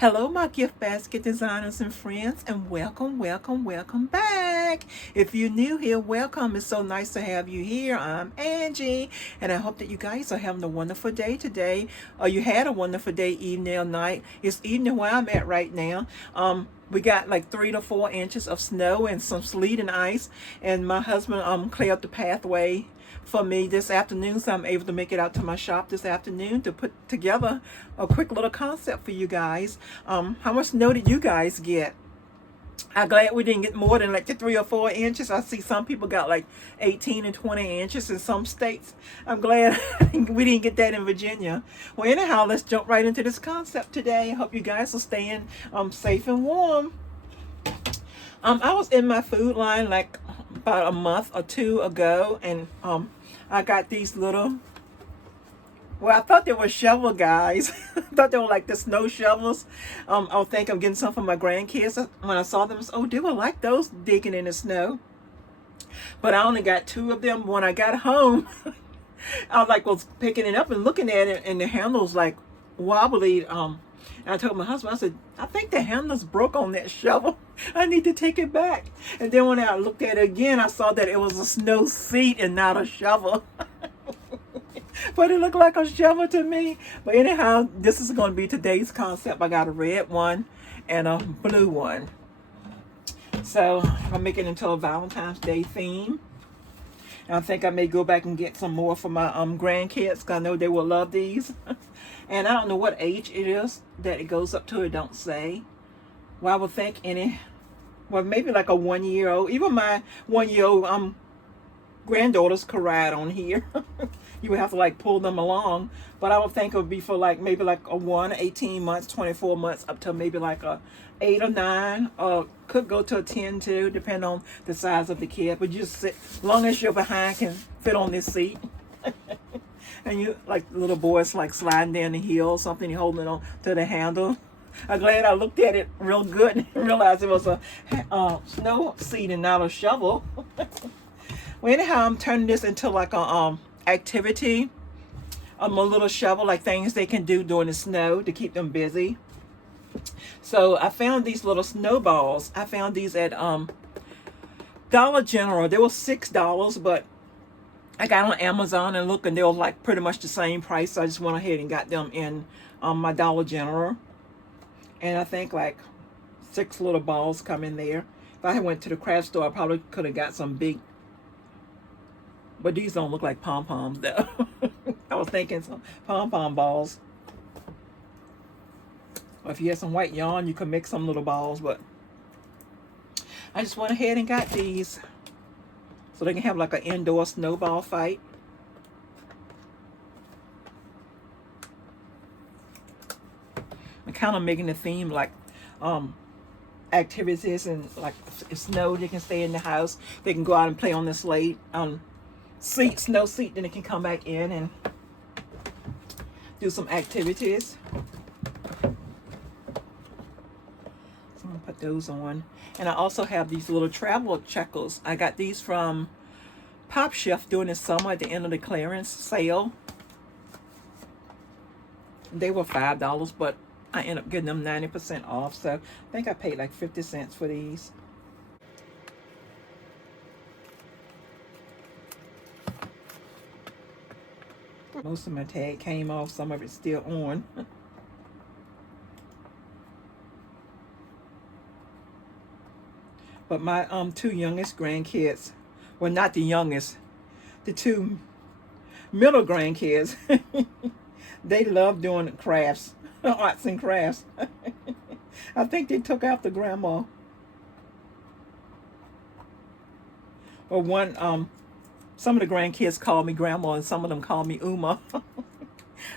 Hello, my gift basket designers and friends, and welcome back. If you're new here, welcome. It's so nice to have you here. I'm Angie, and I hope that you guys are having a wonderful day today, or you had a wonderful day, evening, or night. It's evening where I'm at right now. We got like 3 to 4 inches of snow and some sleet and ice, and my husband cleared the pathway for me this afternoon, so I'm able to make it out to my shop this afternoon to put together a quick little concept for you guys. How much snow did you guys get? I'm glad we didn't get more than like the 3 or 4 inches. I see some people got like 18 and 20 inches in some states. I'm glad we didn't get that in Virginia. Well, anyhow, let's jump right into this concept today. I hope you guys are staying safe and warm. I was in my food line like about a month or two ago, and I got these little, well, I thought they were shovel guys. I thought they were like the snow shovels. I think I'm getting some for my grandkids. When I saw them, I said, oh, they were like those digging in the snow. But I only got 2 of them. When I got home, I was picking it up and looking at it, and the handle's like wobbly. And I told my husband, I said, I think the handle's broke on that shovel. I need to take it back. And then when I looked at it again, I saw that it was a snow seat and not a shovel. But it looked like a shovel to me. But anyhow, this is going to be today's concept. I got a red one and a blue one. So I'm making it into a Valentine's Day theme. And I think I may go back and get some more for my grandkids, because I know they will love these. And I don't know what age it is that it goes up to. It don't say. Well, I would think maybe like a 1-year-old. Even my 1-year-old granddaughters could ride on here. You would have to like pull them along. But I would think it would be for maybe like a 18 months, 24 months, up to maybe like a 8 or 9, or could go to a 10 too, depending on the size of the kid. But just sit, as long as your behind can fit on this seat. And you, like little boys, like sliding down the hill or something, you're holding on to the handle. I'm glad I looked at it real good and realized it was a snow seat and not a shovel. Well, anyhow, I'm turning this into like a activity. A little shovel, like things they can do during the snow to keep them busy. So I found these little snowballs. I found these at Dollar General. They were $6, but I got on Amazon and looked, and they were like pretty much the same price. So I just went ahead and got them in my Dollar General. And I think like 6 little balls come in there. If I had went to the craft store, I probably could have got some big. But these don't look like pom-poms though. I was thinking some pom-pom balls. Or if you had some white yarn, you could make some little balls. But I just went ahead and got these, so they can have like an indoor snowball fight. I'm kind of making the theme like activities, and like if snow, they can stay in the house. They can go out and play on the sled, snow seat. Then they can come back in and do some activities. So I'm gonna put those on. And I also have these little travel checkers. I got these from Pop Chef during the summer at the end of the clearance sale. They were $5, but I ended up getting them 90% off. So I think I paid like 50 cents for these. Most of my tag came off. Some of it's still on. But my 2 youngest grandkids, well, not the youngest, the 2 middle grandkids, they love doing crafts, arts and crafts. I think they took after grandma. Or one, some of the grandkids call me grandma, and some of them call me Uma.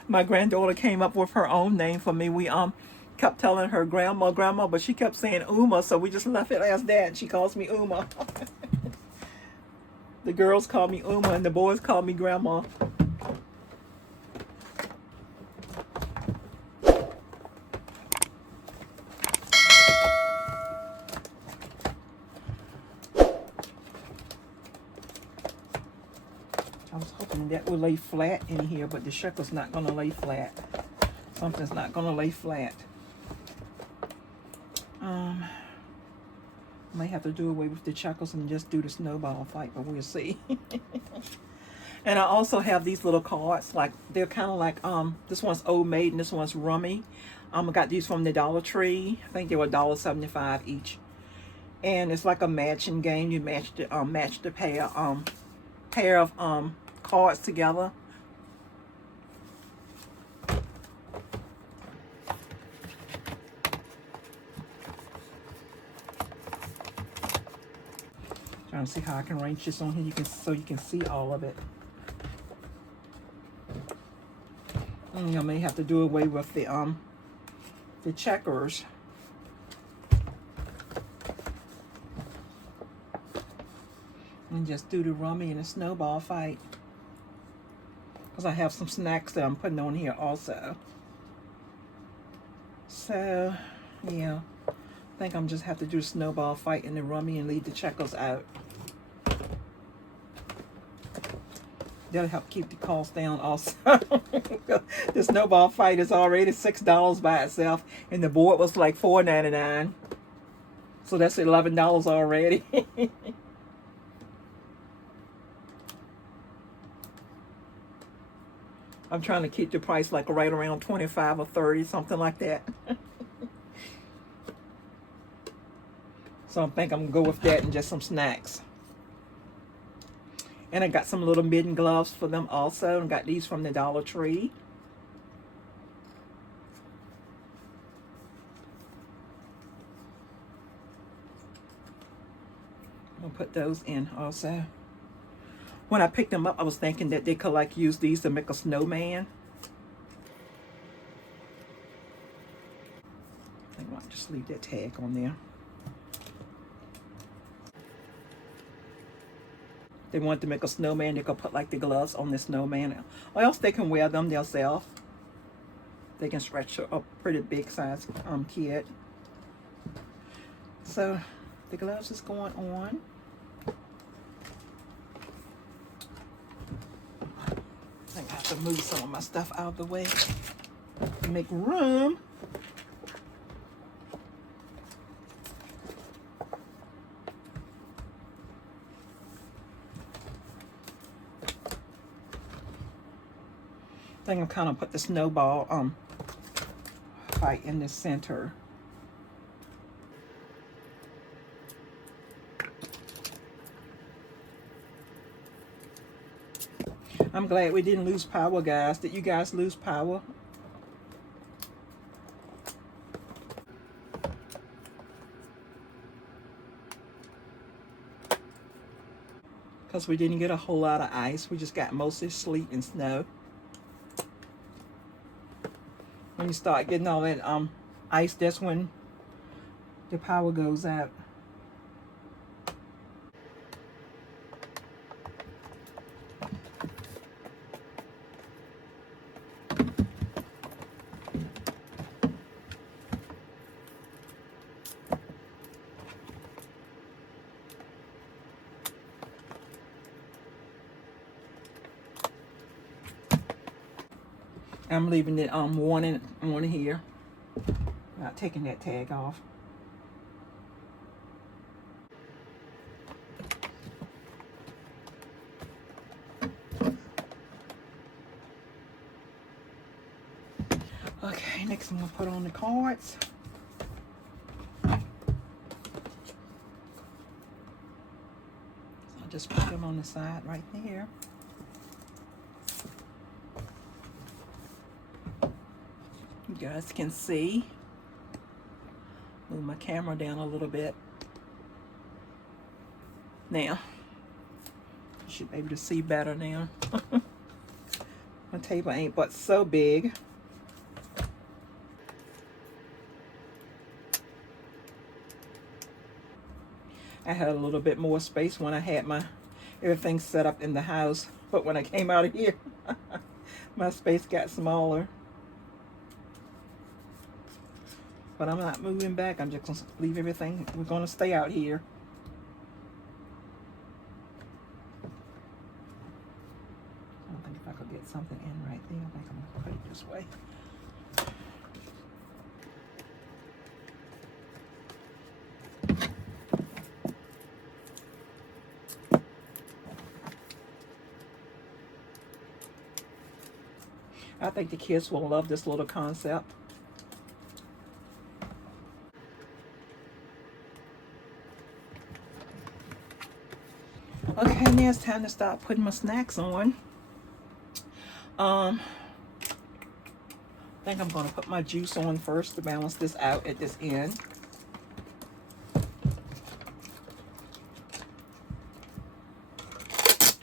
My granddaughter came up with her own name for me. We kept telling her grandma, but she kept saying Uma, so we just left it as that. She calls me Uma. The girls call me Uma, and the boys call me grandma. I was hoping that would lay flat in here, but the shekel's not going to lay flat. Something's not going to lay flat. I may have to do away with the checkers and just do the snowball fight, but we'll see. And I also have these little cards, like they're kind of like this one's Old Maid and this one's Rummy. I got these from the Dollar Tree. I think they were $1.75 each. And it's like a matching game. You match the pair of cards together. Trying to see how I can arrange this on here, so you can see all of it. I may have to do away with the checkers. And just do the Rummy and the snowball fight. Because I have some snacks that I'm putting on here also. So, yeah. I think I'm just have to do the snowball fight and the Rummy and leave the checkers out. That'll help keep the cost down also. The snowball fight is already $6 by itself. And the board was like $4.99. So that's $11 already. I'm trying to keep the price like right around 25 or 30, something like that. So I think I'm going to go with that and just some snacks. And I got some little mitten gloves for them also. And got these from the Dollar Tree. I'll put those in also. When I picked them up, I was thinking that they could like use these to make a snowman. I think I might just leave that tag on there. They want to make a snowman, they could put like the gloves on the snowman. Or else they can wear them themselves. They can stretch a pretty big size kid. So the gloves is going on. I think I have to move some of my stuff out of the way to make room. I think I'm kind of put the snowball fight in the center. I'm glad we didn't lose power, guys. Did you guys lose power? Because we didn't get a whole lot of ice. We just got mostly sleet and snow. When you start getting all that ice, that's when the power goes out. I'm leaving the warning on here. Not taking that tag off. Okay, next I'm gonna put on the cards. So I'll just put them on the side right there. You guys can see. Move my camera down a little bit. Now, you should be able to see better now. My table ain't but so big. I had a little bit more space when I had my everything set up in the house, but when I came out of here, my space got smaller. But I'm not moving back. I'm just going to leave everything. We're going to stay out here. I don't think if I could get something in right there. I think I'm going to put it this way. I think the kids will love this little concept. Okay, now it's time to start putting my snacks on. I think I'm going to put my juice on first to balance this out at this end.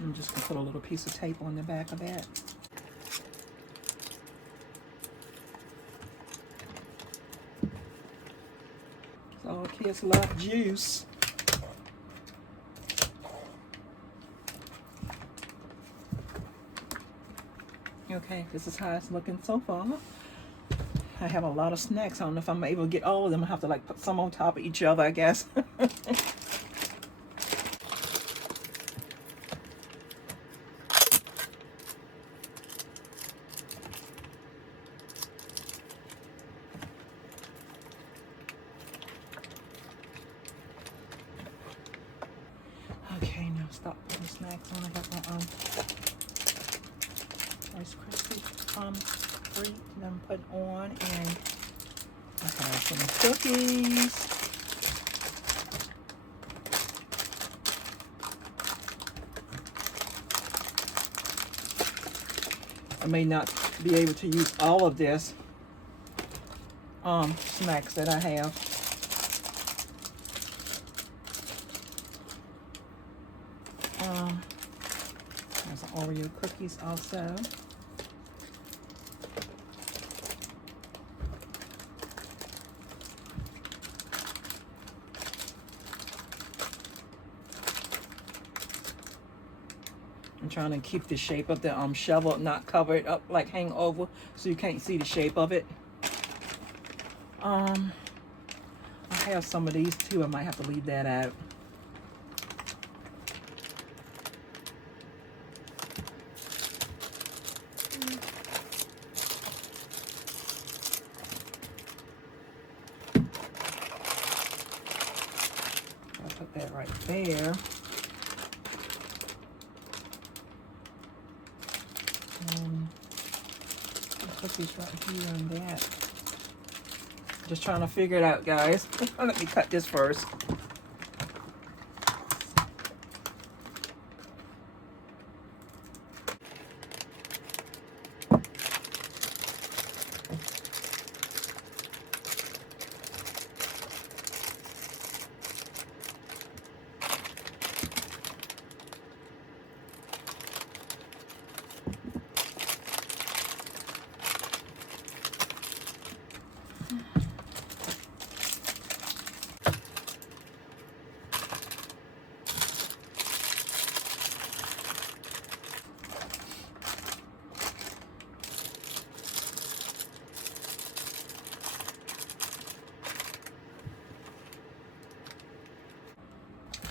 I'm just going to put a little piece of tape on the back of that. So kids love juice. Okay, this is how it's looking so far. I have a lot of snacks. I don't know if I'm able to get all of them. I have to like put some on top of each other, I guess. Okay, now stop putting snacks on. I got my Rice Krispie treat that I'm putting on, and I have some cookies. I may not be able to use all of this snacks that I have. There's some Oreo cookies also. I'm trying to keep the shape of the shovel not covered up, like hang over, so you can't see the shape of it. I have some of these too. I might have to leave that out. I'll put that right there. Cookies right here and that. Just trying to figure it out, guys. Let me cut this first.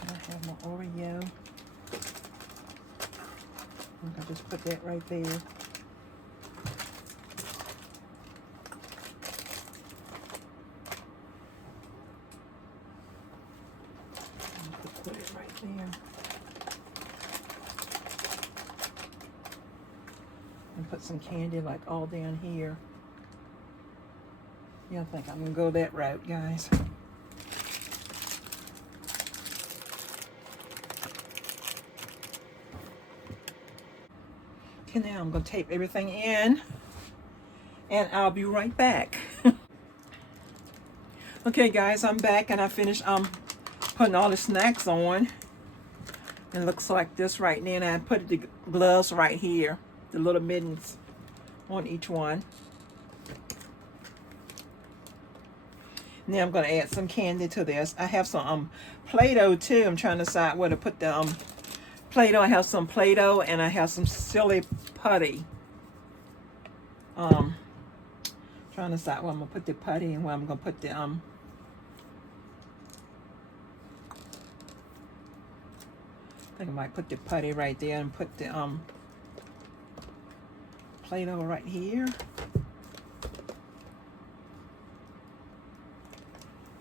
I have my Oreo. I'll just put that right there. Put it right there. And put some candy like all down here. You don't think I'm gonna go that route, guys? Okay, now I'm gonna tape everything in, and I'll be right back. Okay, guys, I'm back, and I finished putting all the snacks on. It looks like this right now, and I put the gloves right here, the little mittens on each one. Now I'm going to add some candy to this. I have some Play-Doh too. I'm trying to decide where to put the Play-Doh. I have some Play-Doh and I have some silly putty. Trying to decide where I'm going to put the putty and where I'm going to put the I think I might put the putty right there and put the Play-Doh right here.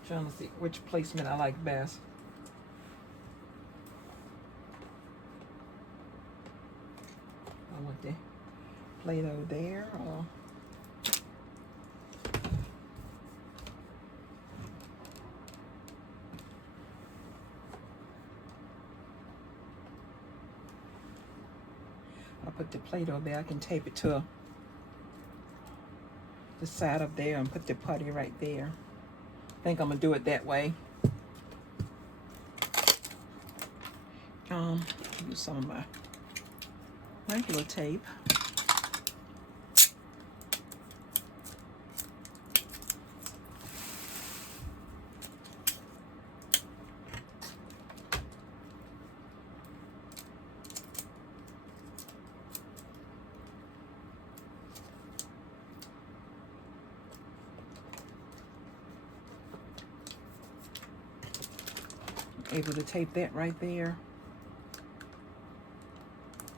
Trying to see which placement I like best. I want the Play-Doh there. Or I'll put the Play-Doh there. I can tape it to the side up there and put the putty right there. I think I'm gonna do it that way. Use some of my regular tape. Able to tape that right there.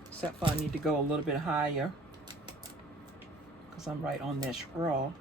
Except for I need to go a little bit higher because I'm right on that straw.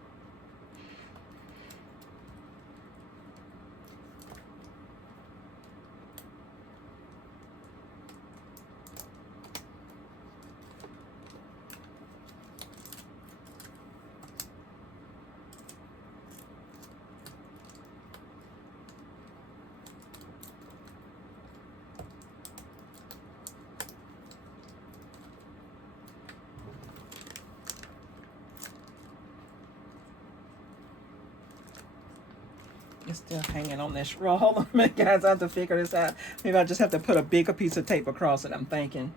It's still hanging on this straw. Hold on a minute, guys. I have to figure this out. Maybe I just have to put a bigger piece of tape across it, I'm thinking.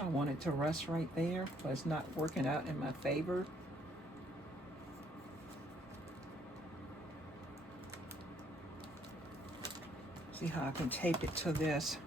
I want it to rest right there, but it's not working out in my favor. See how I can tape it to this.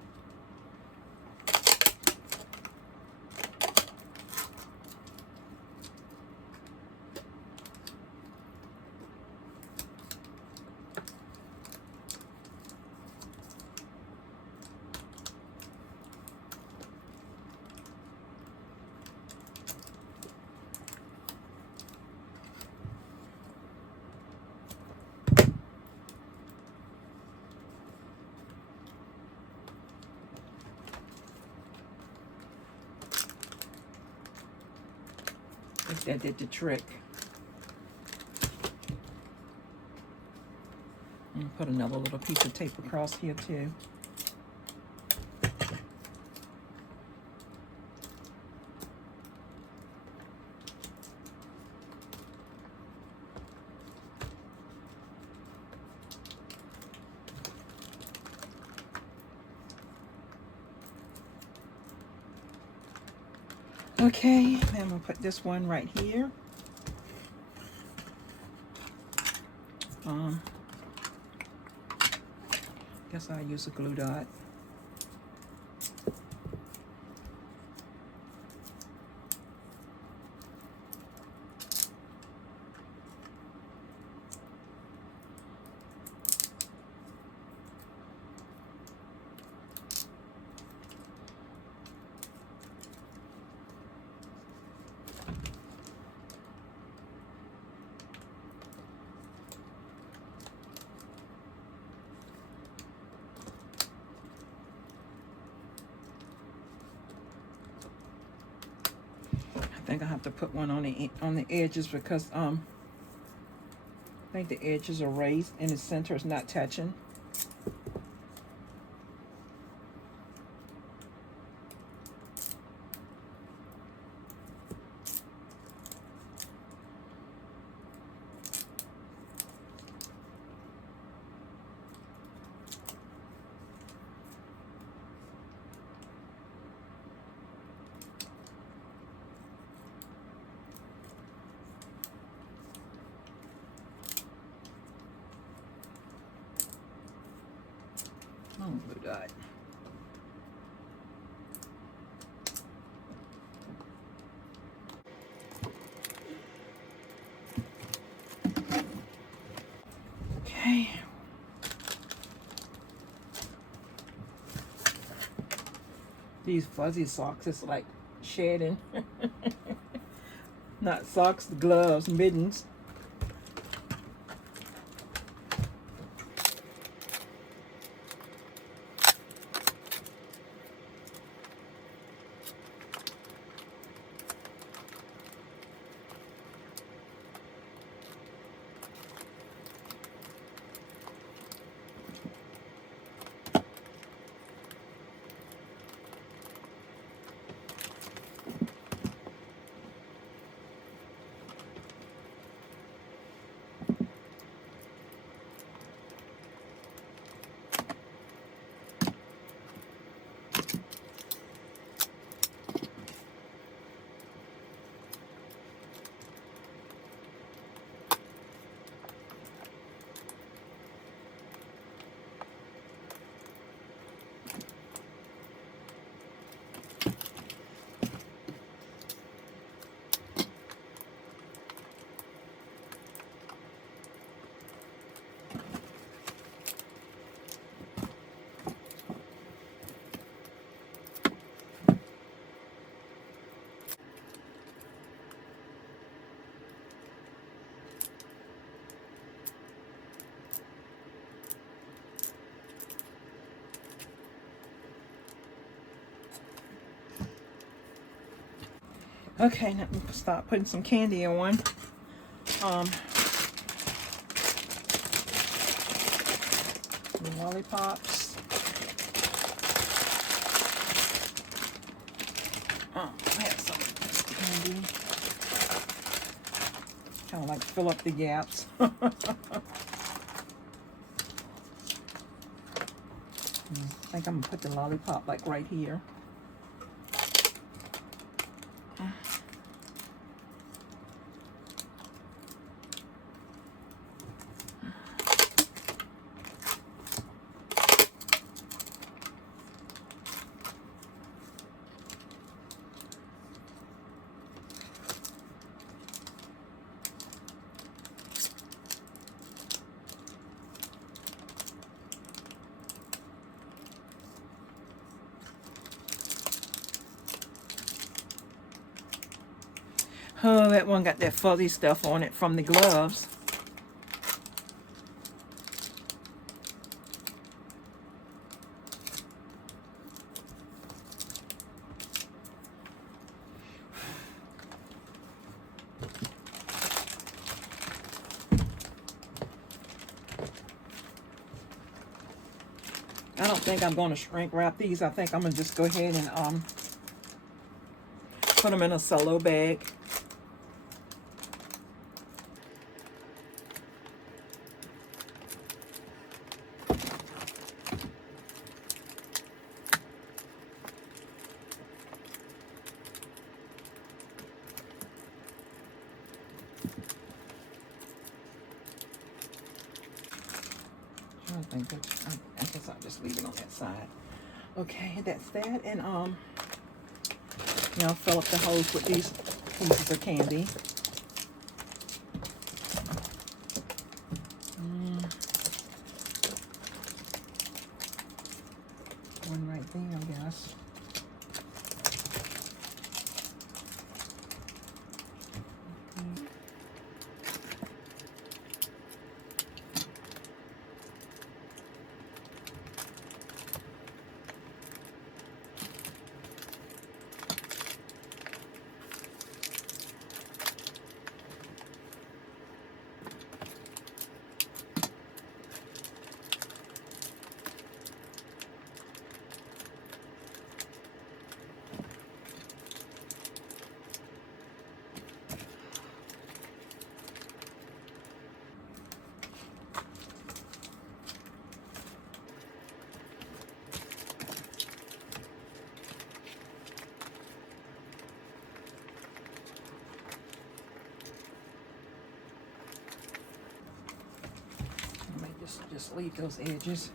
That did the trick. And put another little piece of tape across here too. Okay, then I'm gonna put this one right here. Guess I'll use a glue dot. I think I have to put one on the edges because I think the edges are raised and the center is not touching. Oh, blue dot. These fuzzy socks, it's like shedding. Not socks, gloves, mittens. Okay, now I'm start putting some candy in one. The lollipops. I have some candy. Kind of like fill up the gaps. I think I'm gonna put the lollipop like right here. Oh, that one got that fuzzy stuff on it from the gloves. I don't think I'm going to shrink wrap these. I think I'm going to just go ahead and put them in a cello bag. I guess I'll just leave it on that side. Okay, that's that. And now fill up the holes with these pieces of candy. One right there, I guess. Just leave those edges.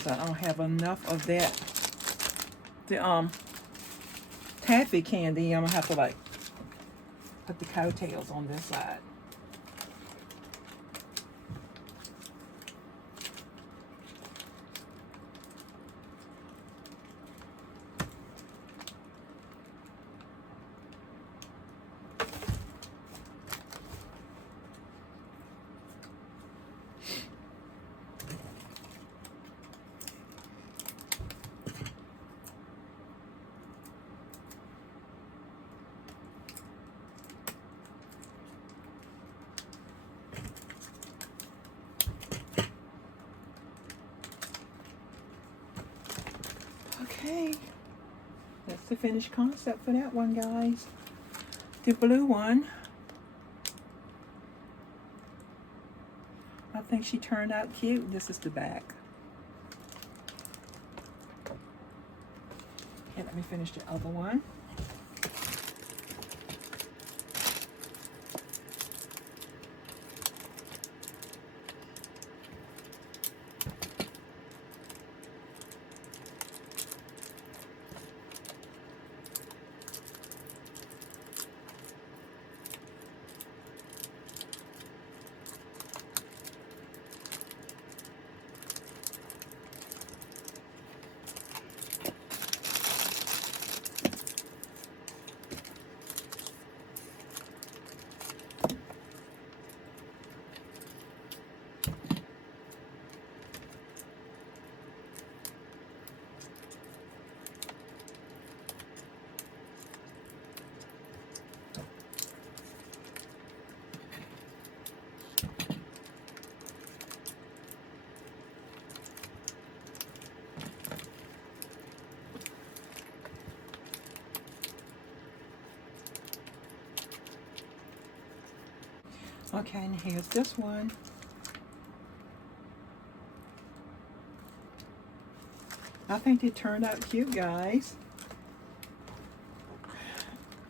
since I don't have enough of that, the taffy candy, I'm gonna have to like put the coattails on this side. Okay, that's the finished concept for that one, guys. The blue one, I think she turned out cute. This is the back. And let me finish the other one. Okay, and here's this one. I think they turned out cute, guys.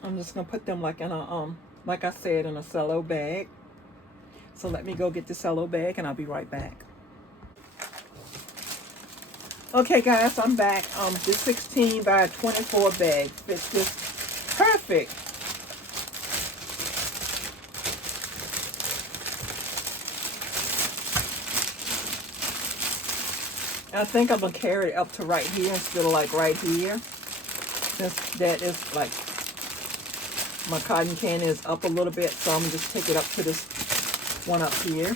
I'm just gonna put them like in a like I said, in a cello bag. So let me go get the cello bag and I'll be right back. Okay guys, I'm back. This 16 by 24 bag fits this perfect. I think I'm gonna carry it up to right here instead of like right here. Since that is like, my cotton candy is up a little bit, so I'm gonna just take it up to this one up here.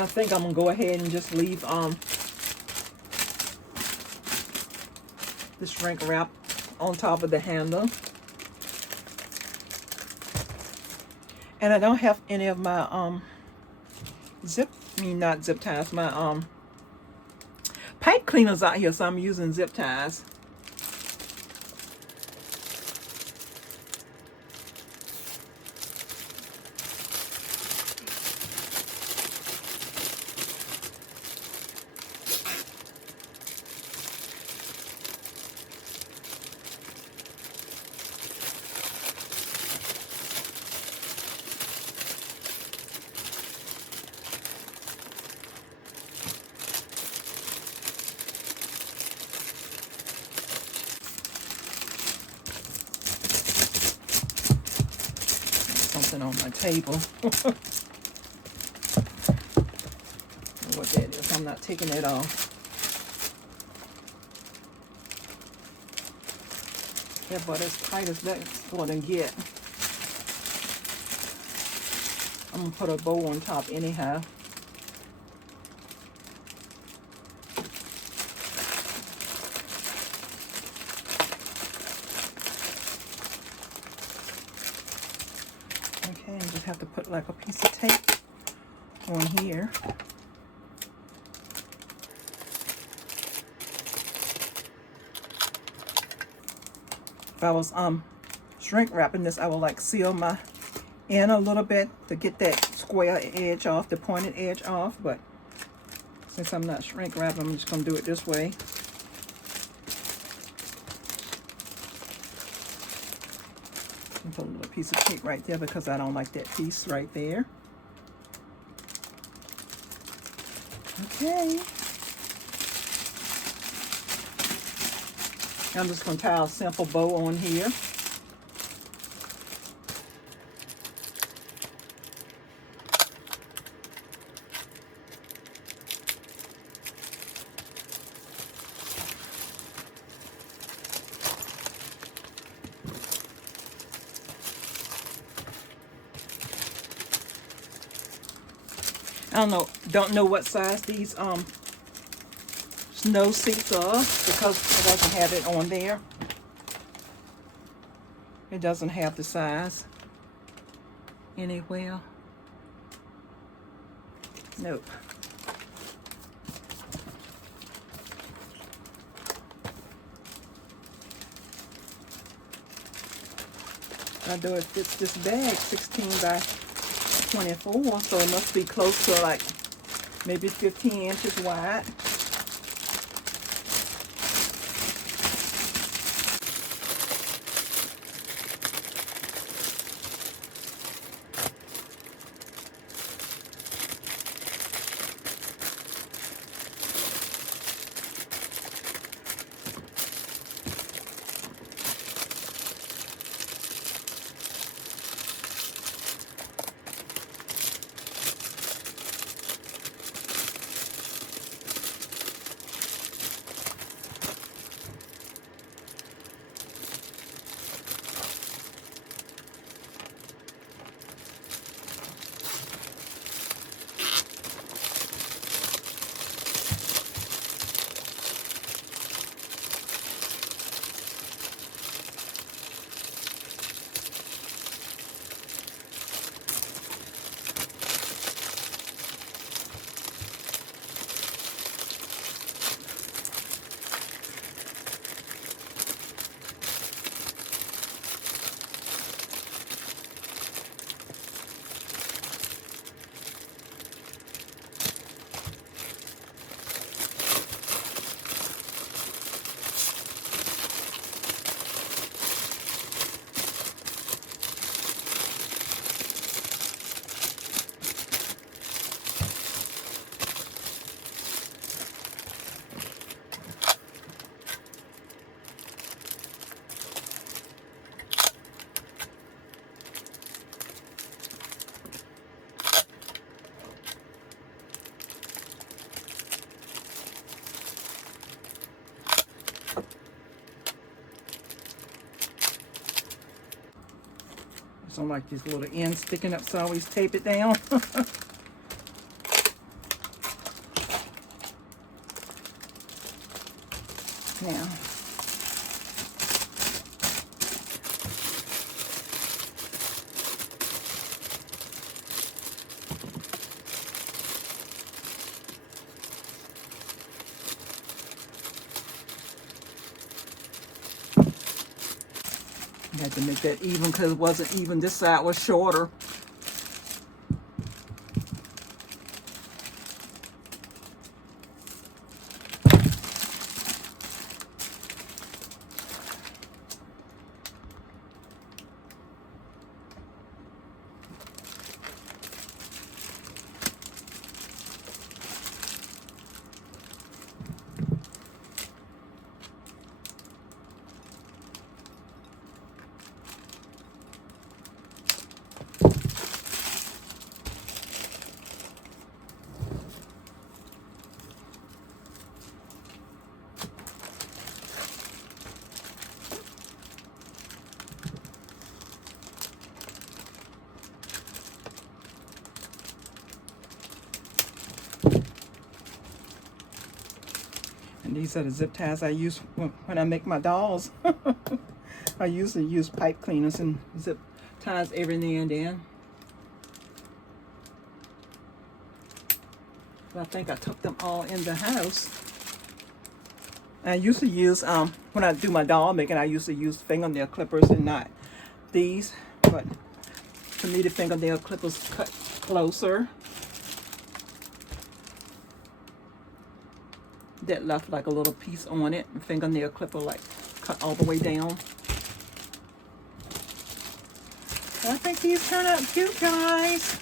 I think I'm gonna go ahead and just leave the shrink wrap on top of the handle. And I don't have any of my not zip ties, my pipe cleaners out here, so I'm using zip ties. On my table. What that is, I'm not taking it off. Yeah, but as tight as that's going to get. I'm going to put a bow on top anyhow. Okay, and just have to put like a piece of tape on here. If I was shrink wrapping this, I would like seal my end a little bit to get that square edge off, the pointed edge off, but since I'm not shrink wrapping, I'm just going to do it this way. Put a little piece of tape right there because I don't like that piece right there. Okay. I'm just going to tie a simple bow on here. Don't know what size these snow seats are because it doesn't have it on there. It doesn't have the size anywhere. Nope. Although it fits this bag 16 by 24, so it must be close to like maybe 15 inches wide. I don't like these little ends sticking up, so I always tape it down. Now, I had to make that even because it wasn't even. This side was shorter. And these are the zip ties I use when I make my dolls. I usually use pipe cleaners and zip ties every now and then. But I think I took them all in the house. I usually use, when I do my doll making, I usually use fingernail clippers and not these. But to me, the fingernail clippers cut closer. That left like a little piece on it. The fingernail clipper like cut all the way down. I think these turn out cute, guys.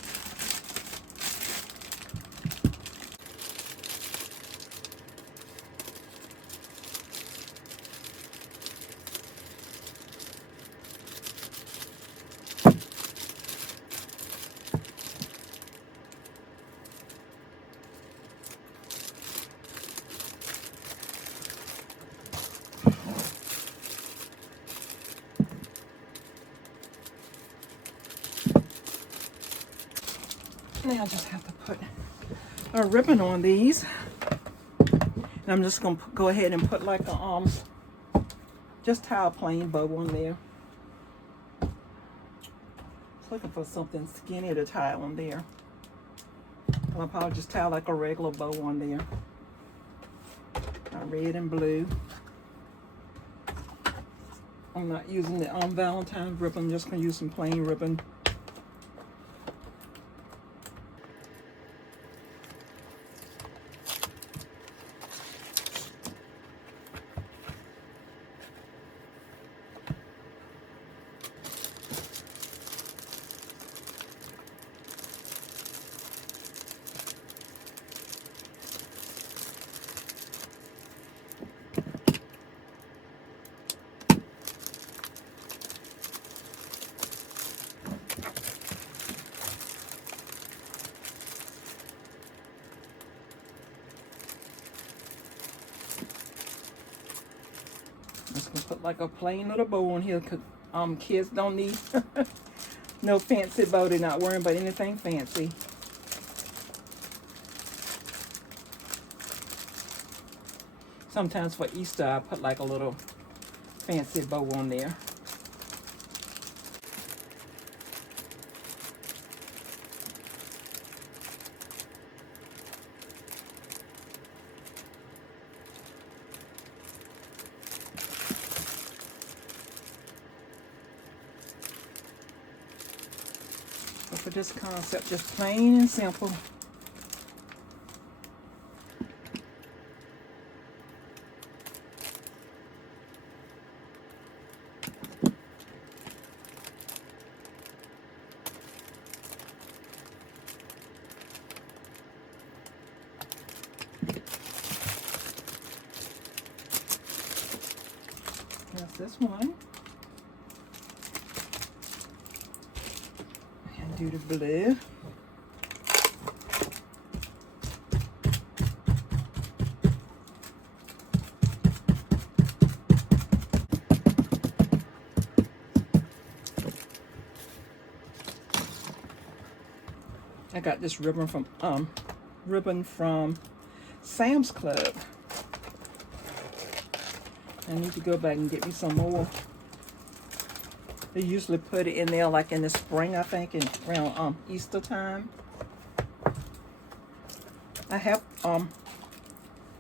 Now I just have to put a ribbon on these. And I'm just gonna go ahead and put like a just tie a plain bow on there. Looking for something skinny to tie on there. I'll probably just tie like a regular bow on there. Red and blue. I'm not using the Valentines ribbon. I'm just gonna use some plain ribbon. Just gonna put like a plain little bow on here because kids don't need no fancy bow. They're not worrying about anything fancy. Sometimes for Easter I put like a little fancy bow on there. But for this concept, just plain and simple. That's this one. And do the blue. I got this ribbon from Sam's Club. I need to go back and get me some more. They usually put it in there like in the spring, I think, and around Easter time. I have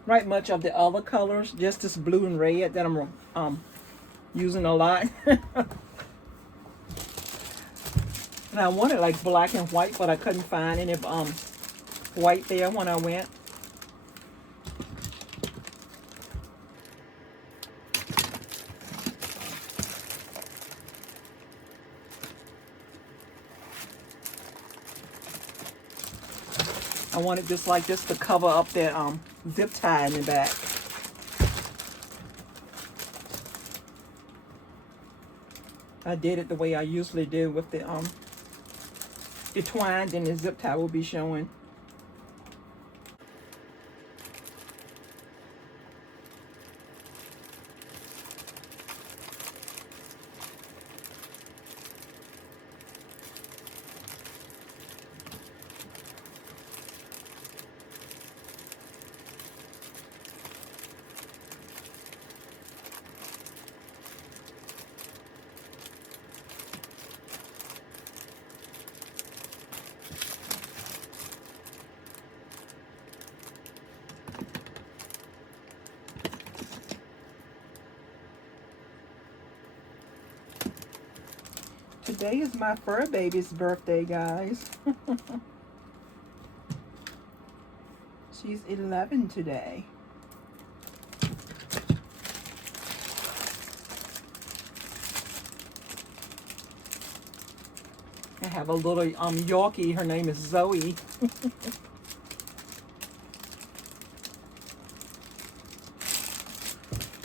right much of the other colors, just this blue and red that I'm using a lot. And I wanted like black and white, but I couldn't find any white there when I went. I wanted just like this to cover up that zip tie in the back. I did it the way I usually do with the twine, then the zip tie will be showing. Today is my fur baby's birthday, guys. She's 11 today. I have a little Yorkie. Her name is Zoe.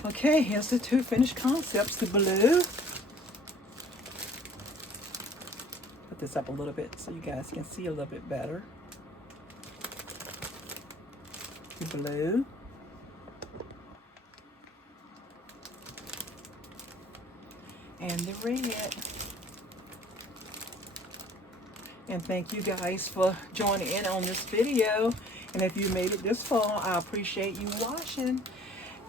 Okay, here's the two finished concepts. The blue. Put this up a little bit so you guys can see a little bit better. The blue. And the red. And thank you guys for joining in on this video. And if you made it this far, I appreciate you watching.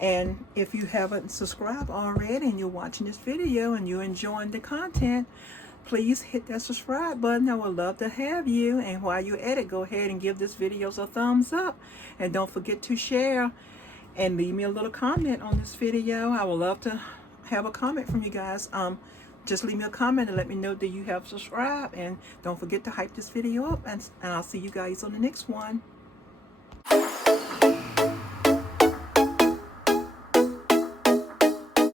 And if you haven't subscribed already and you're watching this video and you're enjoying the content, please hit that subscribe button. I would love to have you. And while you're at it, go ahead and give this video a thumbs up. And don't forget to share and leave me a little comment on this video. I would love to have a comment from you guys. Just leave me a comment and let me know that you have subscribed. And don't forget to hype this video up. And I'll see you guys on the next one.